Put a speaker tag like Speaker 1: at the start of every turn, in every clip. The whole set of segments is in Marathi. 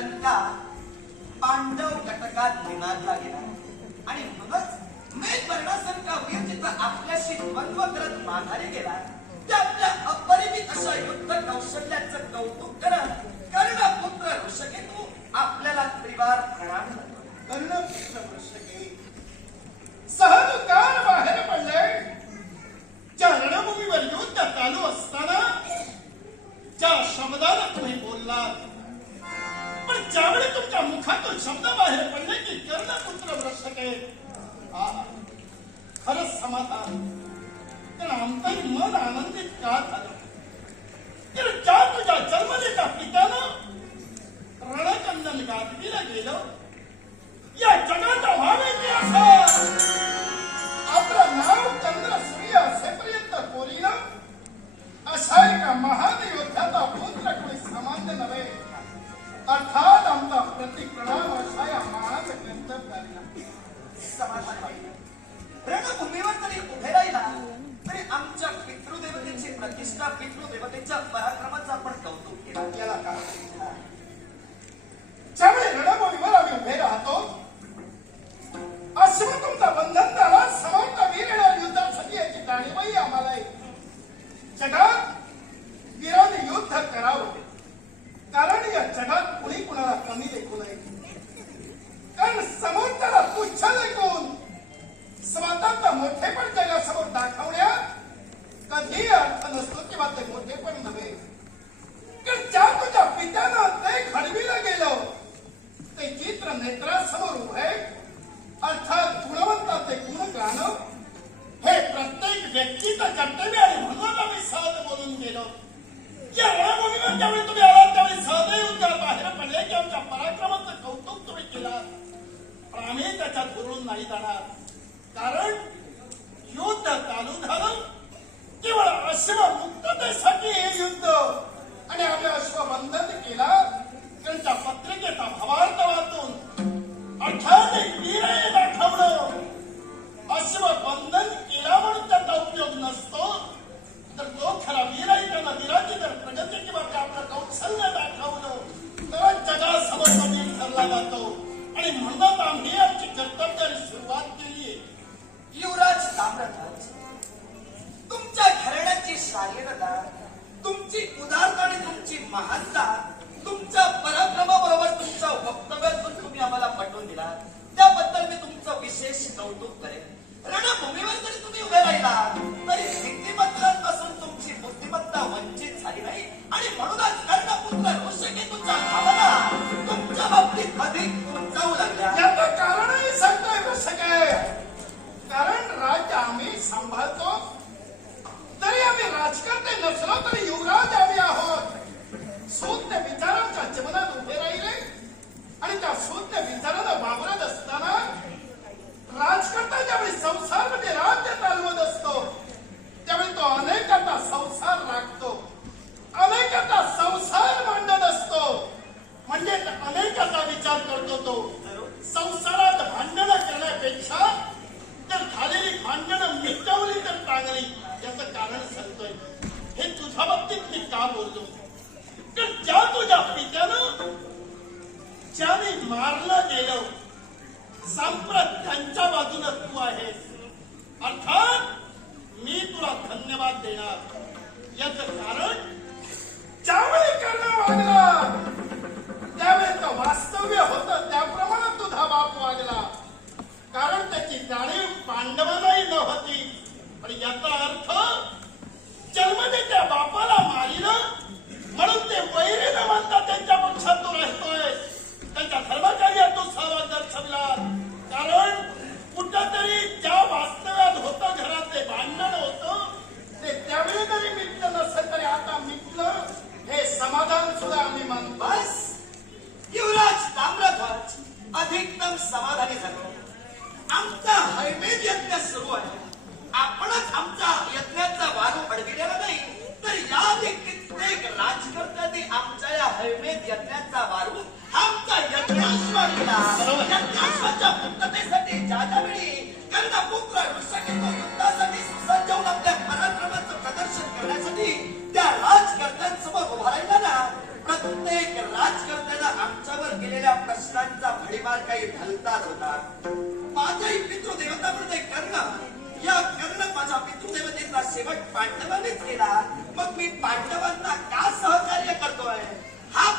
Speaker 1: लंका पांडव घटकात निनादला गेला आणि म्हणूनच मेघवर्णासारखा वीर जिथं आपल्याशी द्वंद्व करत माघारी गेला. ते आपल्या अपरिमित अशा युद्ध कौशल्याचं कौतुक करत कर्णपुत्र ऋषकेतू आपल्याला त्रिवार प्रणाम करतो.
Speaker 2: कर्णपुत्र ऋषके सहज काळ मुखातून शब्द बाहेर पडले की कर्ण पुत्र आहा, खरंच समाधान तर आमचं मन आनंदित का झालं. तर ज्या तुझ्या जन्मलेच्या पित्यानं रणचंदन गाजवीला गेलं. या जगाचा भाव इतिहास आपलं नाव चंद्र सूर्य असेपर्यंत कोरीनं असा एका महादेव आमचा प्रतिप्रणाम अशा या महान
Speaker 1: रणभूमीवर जरी उभे राहिला तरी आमच्या पितृदेवतेची प्रतिष्ठा पितृदेवतेच्या
Speaker 2: नसतो किंवा ते मोठेपण नव्हे ज्या तुझ्या पित्यानं ते घडविलं गेलं. ते चित्र नेत्रासमोर उभे. अर्थात गुणवंताचे गुण गाणं. हे प्रत्येक व्यक्तीचं कर्तव्य आणि म्हणून आम्ही सहज बोलून गेलो. या रणभूमीवर ज्यावेळी तुम्ही आलात त्यावेळी सहज युद्धात बाहेर पडले की आमच्या पराक्रमाचं कौतुक तुम्ही केलात पण आम्ही त्याच्यात बुरून नाही जाणार. कारण युद्ध चालू झालं. केवळ अश्व मुक्ततेसाठी हे युद्ध. आणि आम्ही अश्व बंधन केला त्यांच्या पत्रिकेचा भावार्थ वाचून अर्थात एक
Speaker 1: शालीनता तुमची उदारता आणि तुमची महानता तुमच्या पराक्रमाबरोबर तुमच्या वक्तव्यातून तुम्ही आम्हाला पटवून दिला त्याबद्दल मी तुमचं विशेष कौतुक करेन. रणभूमीवर जरी तुम्ही उभे राहिला तरी नीतिमत्तांपासून तुमची बुद्धिमत्ता वंचित झाली नाही. आणि म्हणूनच कर्णपुत्र ऋषिके तुमच्या भावना तुमच्या बाबतीत अधिक उंचावू लागल्या.
Speaker 2: याचं कारणही सांगतोय ऋषिके कारण राज्य आम्ही सांभाळतो आम्ही राजकर्ते नसलो तरी युवराज आम्ही आहोत शून्य विचारांच्या जीवनात उभे राहिले आणि त्या शून्य विचारांना वावरत असताना राजकर्ता ज्यावेळी संसार म्हणजे राज्य चालवत असतो त्यावेळी तो अनेकांचा संसार राखतो अनेकांचा संसार मांडत असतो म्हणजे अनेकाचा विचार करतो तो संसारात भांडणं करण्यापेक्षा तर झालेली भांडणं मिटवली तर चांगली याचं कारण सांगतोय हे तुझ्या बोलतो. तर ज्या तुझ्या पित्यानं ज्याने मारलं गेलं सांप्रत त्यांच्या बाजूनं तू आहेस. अर्थात मी तुला धन्यवाद देणार. याचं कारण निर्धार होतात माझाही पितृदेवता म्हणजे कर्ण.
Speaker 1: या कर्ण माझ्या पितृदेवतेचा शेवट पांडवानेच केला. मग मी पांडवांना का सहकार्य करतोय? हा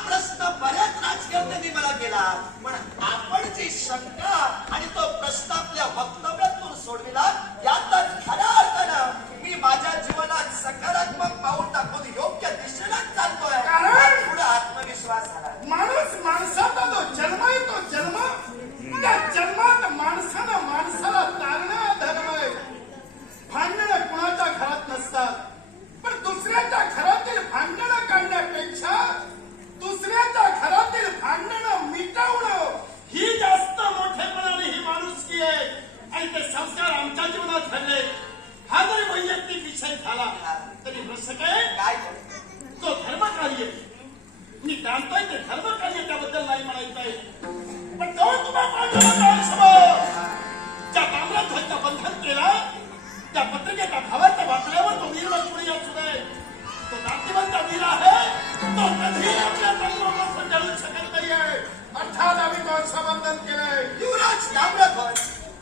Speaker 2: वंशावंदन केलंय.
Speaker 1: युवराज ताम्रध्वज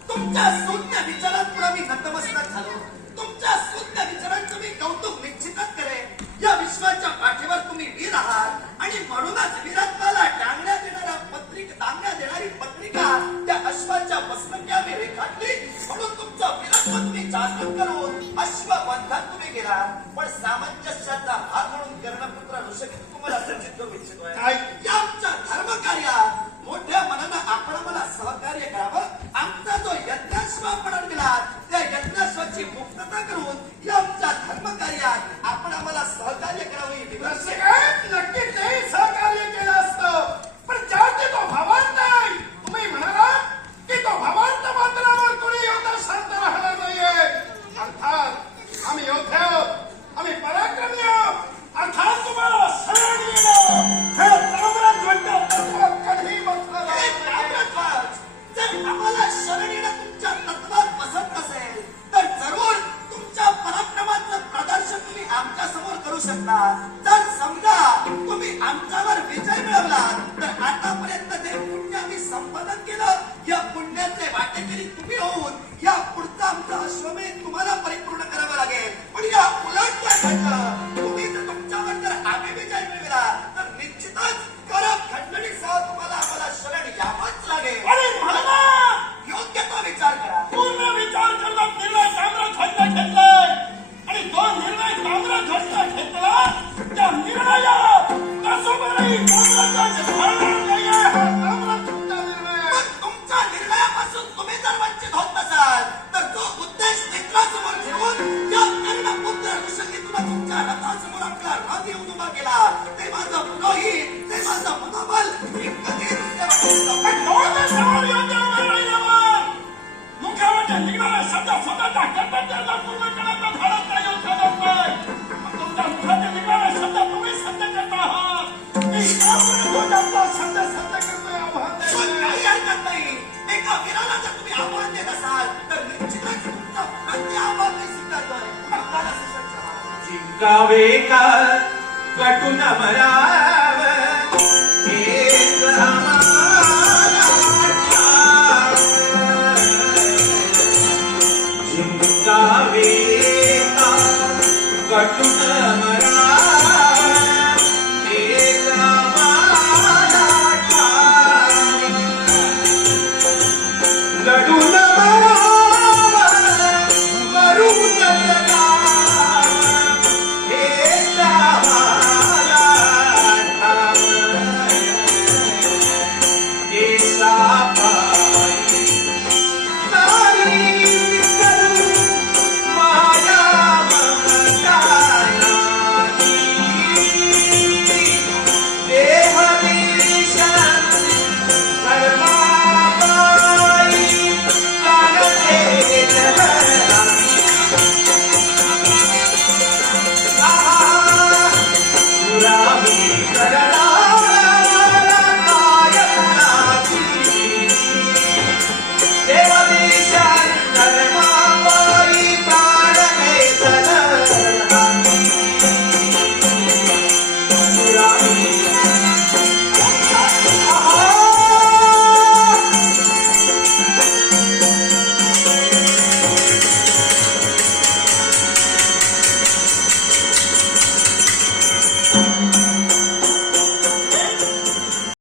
Speaker 1: तुमच्या सुज्ञ विचारात पुढे मी नतमस्तक झालो. तुमच्या सुज्ञ विचारांचं मी कौतुक निश्चितच करे या विश्वाच्या पाठीवर तुम्ही वीर आहात आणि म्हणूनच वीरत्वाला टांगण्यात देणारा पत्रिका टांगण्यात देणारी पत्रिका त्या अश्वाच्या बसनक्या मी रेखाटली. म्हणून तुमचा वीरत्व तुम्ही जागृत करून अश्व बंधात तुम्ही गेला पण सामंजस्याचा हात म्हणून कर्णपुत्र ऋषकी तुम्हाला संचित करू
Speaker 2: इच्छितो Let's see. कावे का
Speaker 3: कटुन मरा